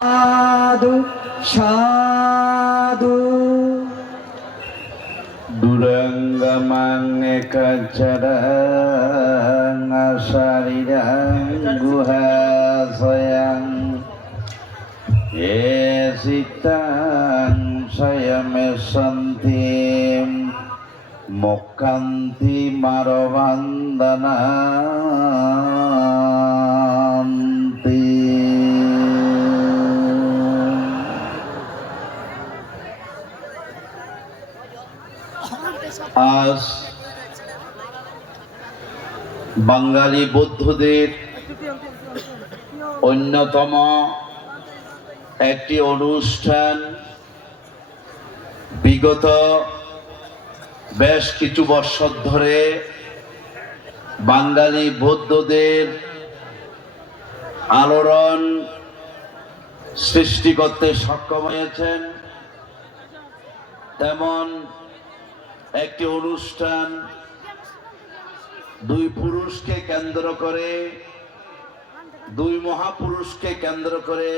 সাধু সাধু Duranggamang kacarang asarirang guha sayang Esitang saya mesantim Mokanti আজ বাঙালি বৌদ্ধদের অন্যতম একটি অনুষ্ঠান। বিগত বেশ কিছু বছর ধরে বাঙালি বৌদ্ধদের আলোড়ন সৃষ্টি করতে সক্ষম হয়েছেন। তেমন একটি অনুষ্ঠান দুই পুরুষকে কেন্দ্র করে, দুই মহাপুরুষকে কেন্দ্র করে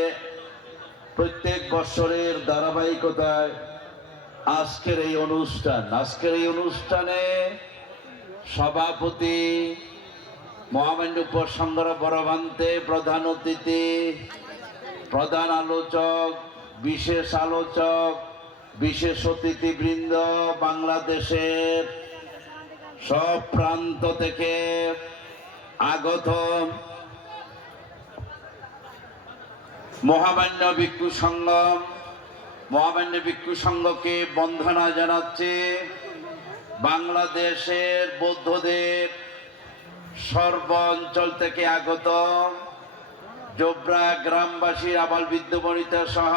প্রত্যেক বছরের ধারাবাহিকতায় আজকের এই অনুষ্ঠান। আজকের এই অনুষ্ঠানে সভাপতি, মহামান্য উপসংগ্র বরভান্তে প্রধান অতিথি, প্রধান আলোচক, বিশেষ আলোচক বিশেষ অতিথিবৃন্দ, বাংলাদেশের সব প্রান্ত থেকে আগত মহামান্য ভিক্ষু সংঘ, মহামান্য ভিক্ষু সংঘকে বন্ধনা জানাচ্ছে। বাংলাদেশের বৌদ্ধদের সর্ব অঞ্চল থেকে আগত জোবরা গ্রামবাসী আবাল বিদ্যমণিতা সহ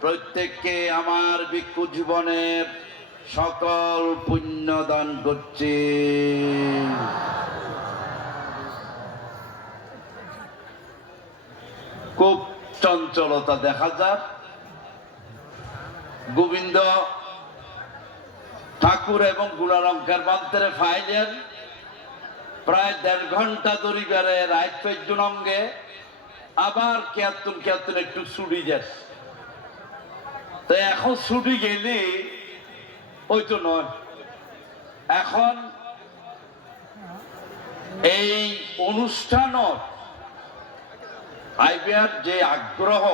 প্রত্যেককে আমার ভিক্ষু জীবনের সকল পুণ্য দান করছে। খুব চঞ্চলতা দেখা যাক। গোবিন্দ ঠাকুর এবং গুণালঙ্কার বান্তেরে ফাইলেন প্রায় দেড় ঘণ্টা দরিবারে রাত পর্যন্ত অঙ্গে আবার কেয়াতুন কেয়াতুন একটু ছুটি যাচ্ছে। তো এখন ছুটি গেলে ওই তো নয়। এখন এই অনুষ্ঠানত আইবিআর যে আগ্রহ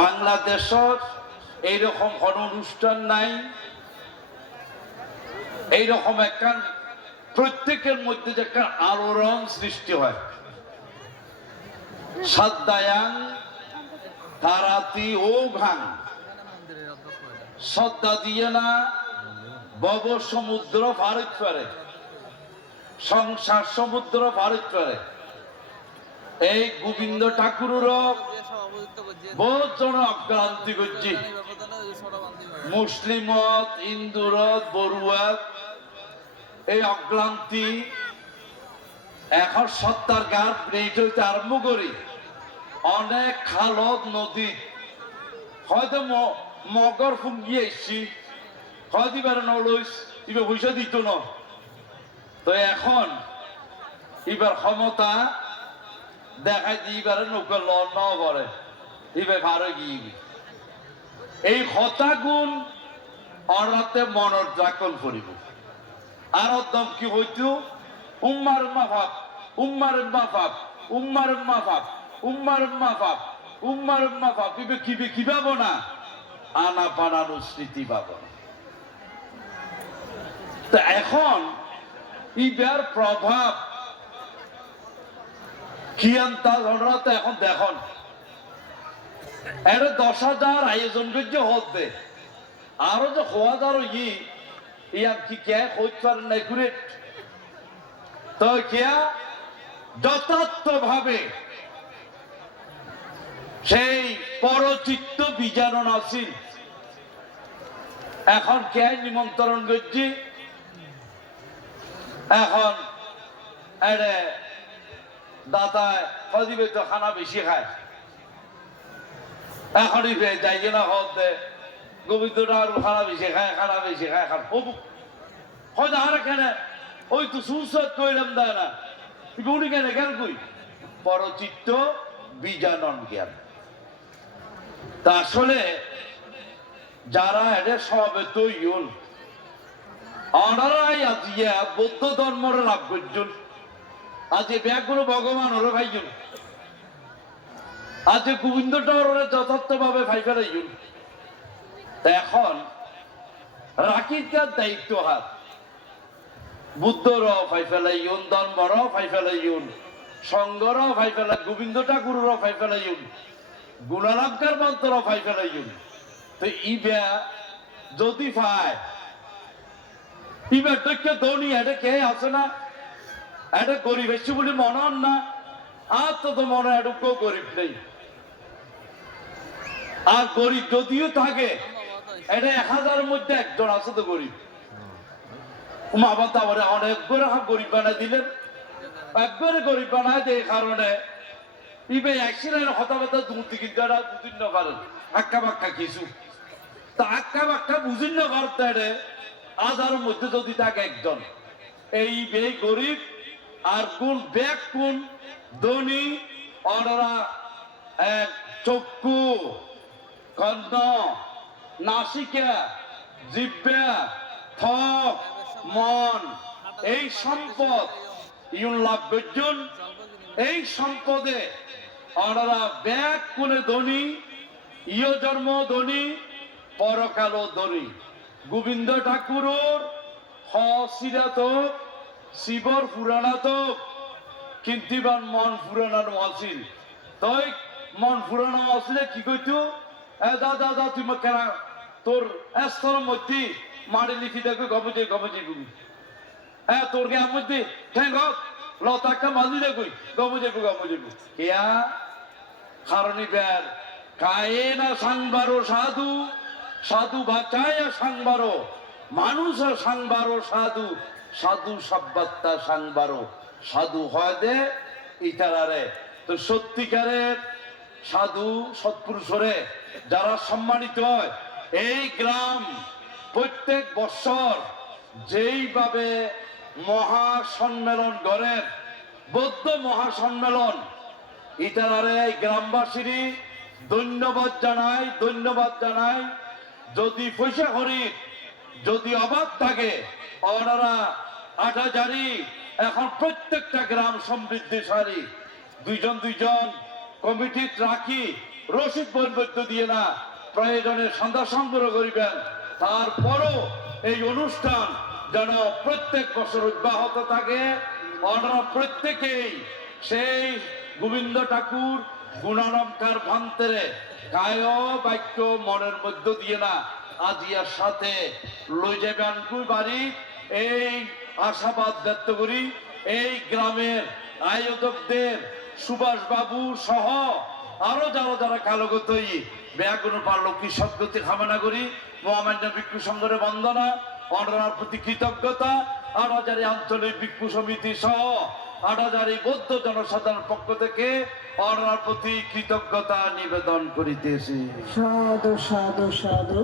বাংলাদেশত এইরকম কোন অনুষ্ঠান নাই, এইরকম একটা প্রত্যেকের মধ্যে যে একটা আলোড়ন সৃষ্টি হয়। সাদ্দায়াং তারাতি ও ঘাং শ্রদ্ধা দিয়ে না, বব সমুদ্র ভারত সংসার সমুদ্র ভারত এই গোবিন্দ ঠাকুরেরও বহুত জন করছি। মুসলিমত হিন্দুরত বড়ুয়াত এই অক্লান্তি এখন সত্তার হইতে আরম্ভ করি। অনেক খালত নদী। হয়তো ম- মগর ফুঙ্গি এসছি হয়তো এবার নলইস এবার পয়সা দিত না। তো এখন এবার ক্ষমতা দেখাই দিয়ে এবারে নৌকা ল ন করে। এবার ভারে গিয়ে এই হতা গুণ অরাতে মনৰ জাকল ফুৰিব আর একদম কি হইতো? উম্মার উম্মা ভাব, উম্মার উম্মা ভাব, উম্মার উম্মা ভাব। উম্মার উম্মা ভাব উম্মার উম্মা ভাব ইবে কিবে কি পাবো না? আনা পানানো স্মৃতি পাবো তা এখন ইবার প্রভাব কি আনতা তো এখন দেখুন। এর দশ হাজার আয়োজন করছে হতে। আরও যে হওয়া যার ই ইয়ার কি কে হইতে পারেন না একুরেট তো কিয়া যথার্থ ভাবে সেই পরচিত্ত বিজারণ আসিল এখন কে নিমন্ত্রণ করছি? এখন এরে দাতায় কদিবে তো খানা বেশি খায়। এখনই ফে যাই না হতে গোবিন্দটা আর খানা বেশি খায়, খানা বেশি খায় খান হবু। হয়তো আর কেন? ওই তো সুসত কইলাম দেয় না। উনি কেন কেন কই? পরচিত্ত বিজানন জ্ঞান। তা আসলে যারা এটা সমবেত ইউন অনারাই আজিয়া বৌদ্ধ ধর্মর লাভ করছেন আজ ব্যাগগুলো ভগবান হলো ভাইজন। আজ গোবিন্দ টহরের যথার্থভাবে ভাই ফেলাইজন। এখন রাকিকার দায়িত্ব হাত। বুদ্ধর ফাই ফেলাইন ধর্মর ফাই ফেলাইন সংগর ফাই ফেলাই গোবিন্দ ঠাকুরের ফাই ফেলাইন গুণালঙ্কার মন্ত্র ফাই ফেলাইন তো ইবা, যদি তো ধনী এটা কে আছে না? এটা গরিব এসে বলে মনে হন না? আর তো তো মনে কেউ গরিব নেই। আর গরিব যদিও থাকে এটা এক হাজারের মধ্যে একজন আছে তো গরিব। মা বাবা অনেক গরিব বানাই দিলেন। একবারে গরিব বানাই দেয় কারণে ইবে অ্যাক্সিডেন্ট হতা হতা দূর থেকে যারা বুঝিন না পারেন আক্কা বাক্কা কিছু। তা আক্কা বাক্কা বুঝিন না পারতে হাজারের মধ্যে যদি থাকে একজন, এই বে গরিব আর কোন ব্যাগ কোন ধনী, অনরা চক্ষু কর্ণ নাসিকা, জিব্বা, থক, মন, এই সম্পদ, ইউন লাভ এই সম্পদে ওনারা ব্যাগ কোনে ধনী, ইয় জন্ম ধনী পরকালো ধনী। গোবিন্দ ঠাকুরর হ সিরাত শিবর পুরাণাত কিন্তিবান মন ফুরানো আছিল তই মন ফুরানো আসলে কি কইতু? এ দাদা দাদা তুই মোক কেনা তোর এস্তর মধ্যে মারি লিখি দেখো গমজে গমজে গুবি হ্যাঁ তোর গে মধ্যে ঠেঙ্গ লতাকা মাঝি দেখুই গমজে গু গমজে গু কেয়া? কারণি বের। কায়ে না সাংবারো সাধু। সাধু বাঁচায় সাংবারো। মানুষ সাংবারো সাধু। সাধু সাব্বাত্তা সাংবারো। সাধু হয় দে ইতারারে। তো সত্যিকারের সাধু সৎপুরুষরে যারা সম্মানিত হয়, এই গ্রাম প্রত্যেক বছর যেইভাবে মহা সম্মেলন করেন। বৌদ্ধ মহাসম্মেলন। ইতারারে এই গ্রামবাসীরই ধন্যবাদ জানাই ধন্যবাদ জানাই। যদি পয়সা হরিণ যদি অভাব থাকে ওনারা আটা জানি এখন প্রত্যেকটা গ্রাম সমৃদ্ধিশালী। দুইজন দুইজন কমিটি রাখি, রসিদ বৈবদ্য দিয়ে না প্রয়োজনে সন্ধ্যা সংগ্রহ করিবেন। তারপরও এই অনুষ্ঠান যেন প্রত্যেক বছর অব্যাহত থাকে ওনারা প্রত্যেকেই সেই গোবিন্দ ঠাকুর গুণালঙ্কার ভান্তেরে কায় বাক্য মনের মধ্য দিয়ে না আজিয়ার সাথে লই যাবেন বাড়ি। এই আশাবাদ ব্যক্ত করি, এই গ্রামের আয়োজকদের সুভাষ বাবু সহ আরও যারা যারা কালগতই ব্যাগুন পারলক্ষী সদ্গতি কামনা করি। মহামান্য ভিক্ষু সংঘের বন্দনা। অনার প্রতি কৃতজ্ঞতা, আট হাজারি আঞ্চলিক ভিক্ষু সমিতি সহ আট হাজারি বৌদ্ধ জনসাধারণ পক্ষ থেকে অনার প্রতি কৃতজ্ঞতা নিবেদন করিতেছি। সাধু সাধু সাধু।